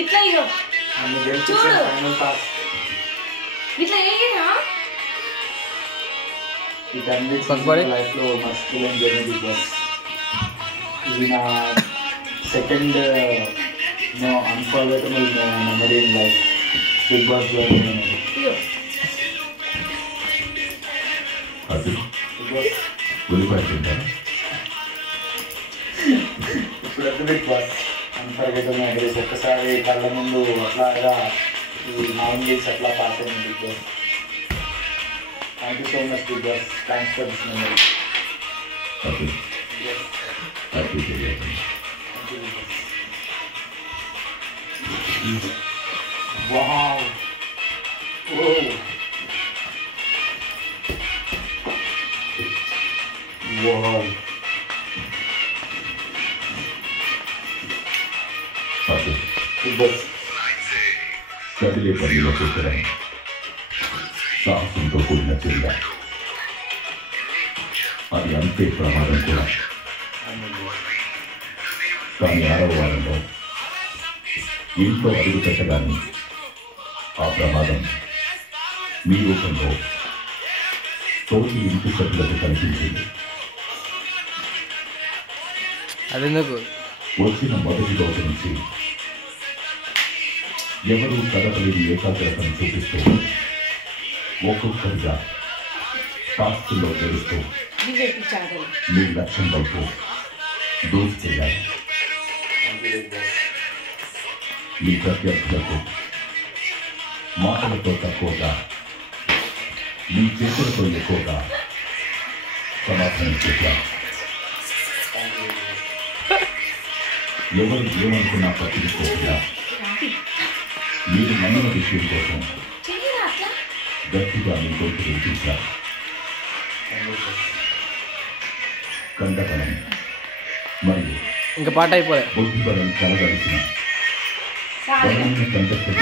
ఇట్లా ఇగో చూడు ఇట్లా ఏగినా ఇదన్నీ లైఫ్ లో మస్ట్ జర్నీ బిగ్ బాస్. ఇది నా second unforgettable memory in life. Bigg Boss journey ఇప్పుడు బిగ్ బాస్ అన్ఫర్గెటబుల్ మెమరీస్. ఒక్కసారి కళ్ళ ముందు అట్లాగా ఈ 9 days అట్లా పాస్ అయింది Bigg Boss. Thank you so much Bigg Boss. Thanks for this memory. Wow. Whoa. Wow. కదిలే పనిలో చూడడం సాహసంతో కూడిన చర్య. అది అంతే ప్రమాదం కూడా. కానీ 6వ వారంలో ఇంట్లో అడుగు పెట్టగానే ఆ ప్రమాదం మీ రూపంలో తోటి ఇంటి సభ్యులకు కనిపించింది. వచ్చిన మొదటి రోజు నుంచి ఎవరూ కదపలేని ఏకాగ్రతను చూపిస్తూ ఒక్కొక్కరిగా టాస్కుల్లో గెలుస్తూ మీ లక్ష్యం వైపు దూసుకెళ్ళారు. మీ ప్రత్యర్థులకు మాటలతో తక్కువగా, మీ చేతులతో ఎక్కువగా సమాధానం చెప్పారు. ఎవరు ఏమనుకున్నా పట్టించుకోకుండా మీరు నమ్మిన విషయం కోసం గట్టిగా మీ గొంతు వినిపించారు. కంటపడం మరియు ఇంకా పాట అయిపోలే బుద్ధిబలం కలగలిసిన బలమైన కంటెస్టెంట్